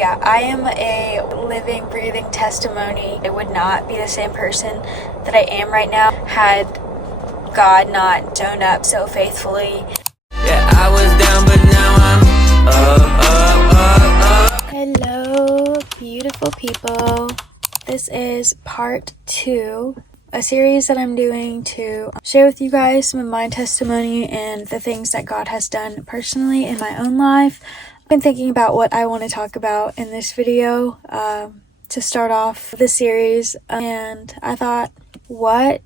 Yeah, I am a living, breathing testimony. I would not be the same person that I am right now had God not shown up so faithfully. Yeah, I was down, but now I'm up. Hello, beautiful people. This is part 2, a series that I'm doing to share with you guys some of my testimony and the things that God has done personally in my own life. I've been thinking about what I want to talk about in this video to start off the series, and I thought, what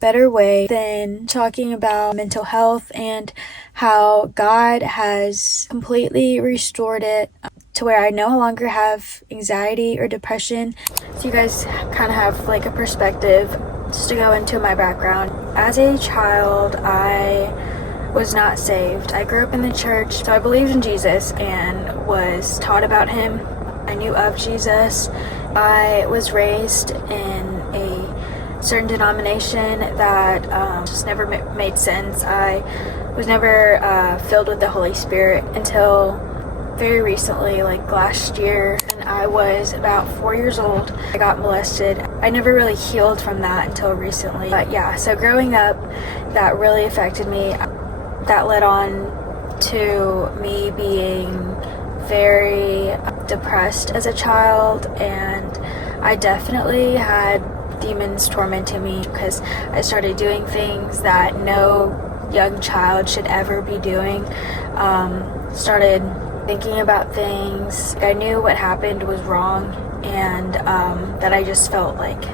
better way than talking about mental health and how God has completely restored it to where I no longer have anxiety or depression. So you guys kind of have like a perspective just to go into my background. As a child, I was not saved. I grew up in the church, so I believed in Jesus and was taught about him. I knew of Jesus. I was raised in a certain denomination that just never made sense. I was never filled with the Holy Spirit until very recently, like last year, and I was about 4 years old. I got molested. I never really healed from that until recently. But yeah, so growing up, that really affected me. That led on to me being very depressed as a child, and I definitely had demons tormenting me because I started doing things that no young child should ever be doing. Started thinking about things. I knew what happened was wrong, and that I just felt like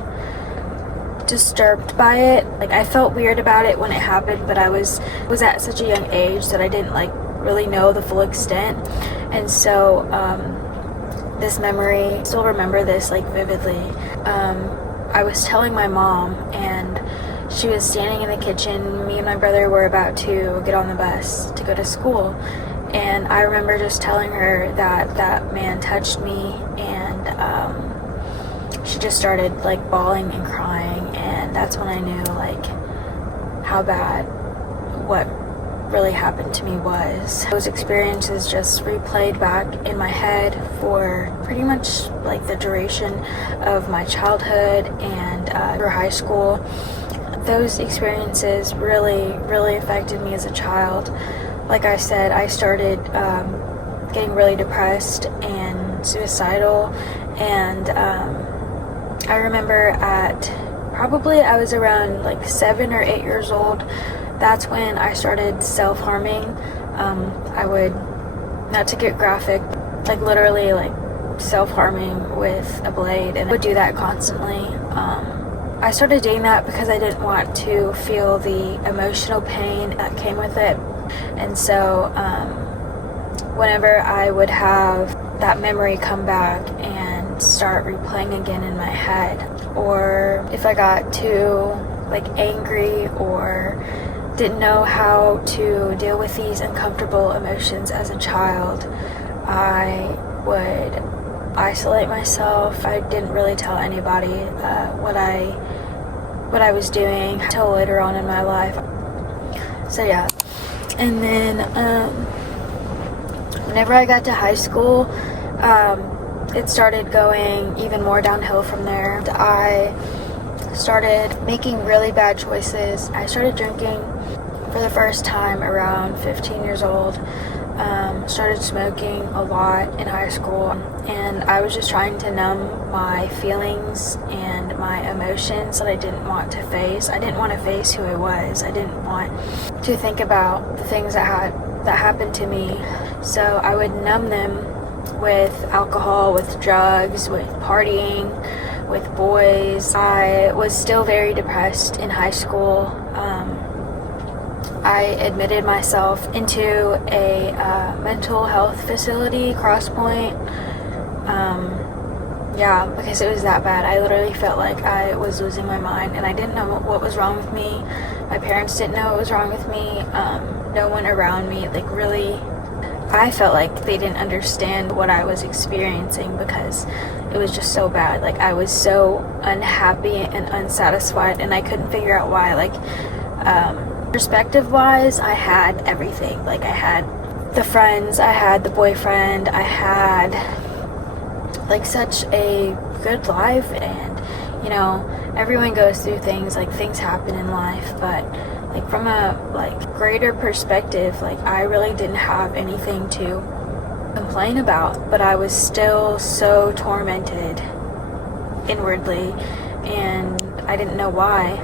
disturbed by it. Like I felt weird about it when it happened, but I was at such a young age that I didn't like really know the full extent. And so this memory, I still remember this like vividly. I was telling my mom, and she was standing in the kitchen. Me and my brother were about to get on the bus to go to school, and I remember just telling her that that man touched me, and she just started like bawling and crying, and that's when I knew like how bad what really happened to me was. Those experiences just replayed back in my head for pretty much like the duration of my childhood and through high school. Those experiences really affected me as a child. Like I said, I started getting really depressed and suicidal, and I remember I was around like 7 or 8 years old. That's when I started self-harming. I would, not to get graphic, like literally like self-harming with a blade, and I would do that constantly. I started doing that because I didn't want to feel the emotional pain that came with it. And so whenever I would have that memory come back and start replaying again in my head, or if I got too like angry or didn't know how to deal with these uncomfortable emotions as a child, I would isolate myself. I didn't really tell anybody what I was doing until later on in my life. So yeah, and then whenever I got to high school, it started going even more downhill from there. I started making really bad choices. I started drinking for the first time around 15 years old. Started smoking a lot in high school, and I was just trying to numb my feelings and my emotions that I didn't want to face. I didn't want to face who I was. I didn't want to think about the things that happened to me. So I would numb them with alcohol, with drugs, with partying, with boys. I was still very depressed in high school. I admitted myself into a mental health facility, Crosspoint. Yeah, because it was that bad. I literally felt like I was losing my mind, and I didn't know what was wrong with me. My parents didn't know what was wrong with me. No one around me, like really, I felt like they didn't understand what I was experiencing because it was just so bad. Like I was so unhappy and unsatisfied, and I couldn't figure out why. Like perspective wise, I had everything. Like I had the friends I had, the boyfriend I had, like such a good life. And you know, everyone goes through things, like things happen in life, but like from a like greater perspective, like I really didn't have anything to complain about, but I was still so tormented inwardly, and I didn't know why.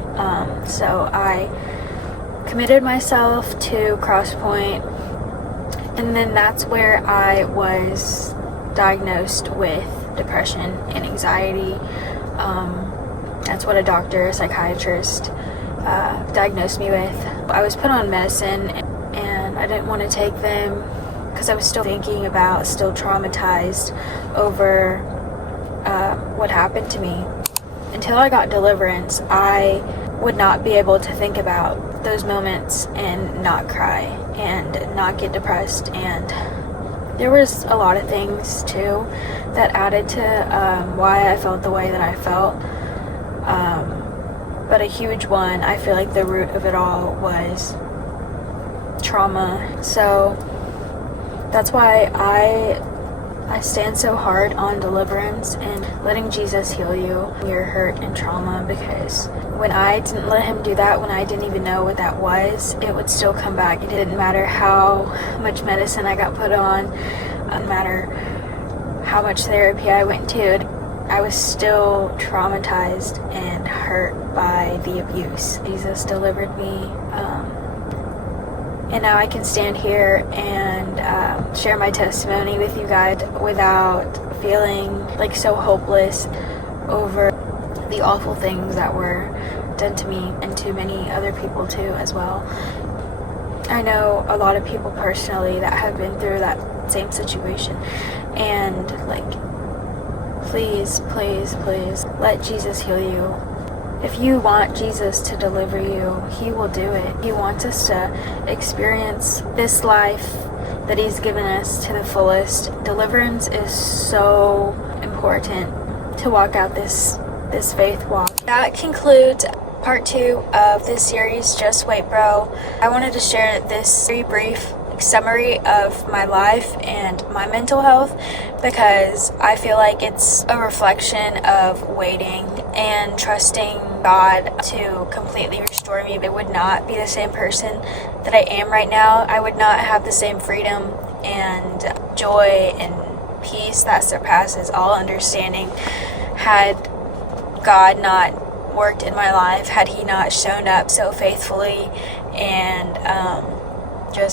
So I committed myself to Crosspoint, and then that's where I was diagnosed with depression and anxiety. That's what a doctor, a psychiatrist, diagnosed me with. I was put on medicine, and I didn't want to take them because I was still thinking about, still traumatized over what happened to me. Until I got deliverance, I would not be able to think about those moments and not cry and not get depressed. And there was a lot of things too that added to why I felt the way that I felt. But a huge one, I feel like the root of it all was trauma. So that's why I stand so hard on deliverance and letting Jesus heal you when you're hurt and trauma, because when I didn't let him do that, when I didn't even know what that was, it would still come back. It didn't matter how much medicine I got put on, it didn't matter how much therapy I went to, I was still traumatized and hurt by the abuse. Jesus delivered me, and now I can stand here and share my testimony with you guys without feeling like so hopeless over the awful things that were done to me and to many other people too as well. I know a lot of people personally that have been through that same situation, and like, please, please, please let Jesus heal you. If you want Jesus to deliver you, he will do it. He wants us to experience this life that he's given us to the fullest. Deliverance is so important to walk out this faith walk. That concludes part 2 of this series, Just Wait Bro. I wanted to share this very brief summary of my life and my mental health because I feel like it's a reflection of waiting and trusting God to completely restore me. I would not be the same person that I am right now. I would not have the same freedom and joy and peace that surpasses all understanding had God not worked in my life, had he not shown up so faithfully. And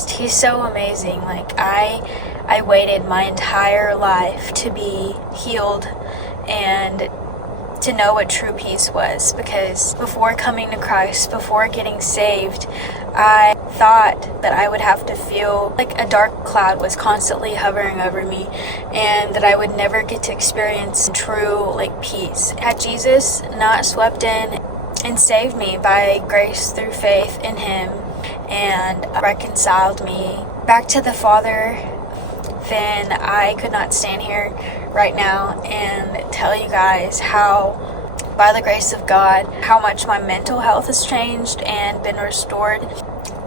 he's so amazing. Like I waited my entire life to be healed and to know what true peace was, because before coming to Christ, before getting saved, I thought that I would have to feel like a dark cloud was constantly hovering over me and that I would never get to experience true like peace. Had Jesus not swept in and saved me by grace through faith in him and reconciled me back to the Father, then I could not stand here right now and tell you guys how, by the grace of God, how much my mental health has changed and been restored.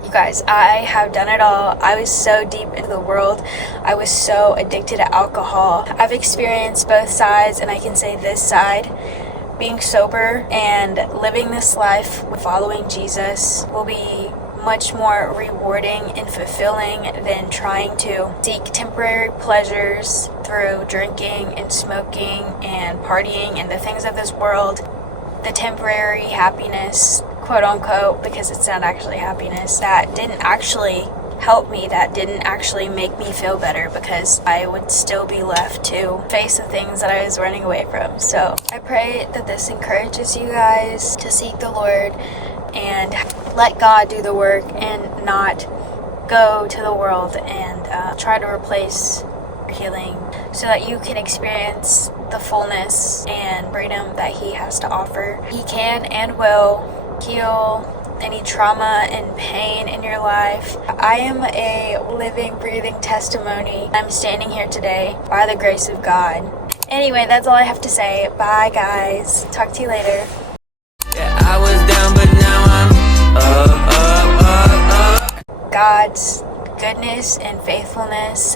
You guys, I have done it all. I was so deep into the world. I was so addicted to alcohol. I've experienced both sides, and I can say this side, being sober and living this life following Jesus will be much more rewarding and fulfilling than trying to seek temporary pleasures through drinking and smoking and partying and the things of this world. The temporary happiness, quote unquote, because it's not actually happiness, that didn't actually help me, that didn't actually make me feel better, because I would still be left to face the things that I was running away from. So I pray that this encourages you guys to seek the Lord and let God do the work and not go to the world and try to replace healing, so that you can experience the fullness and freedom that he has to offer. He can and will heal any trauma and pain in your life. I am a living, breathing testimony. I'm standing here today by the grace of God. Anyway, that's all I have to say. Bye, guys. Talk to you later. Yeah, I was down, but now I'm up. God's goodness and faithfulness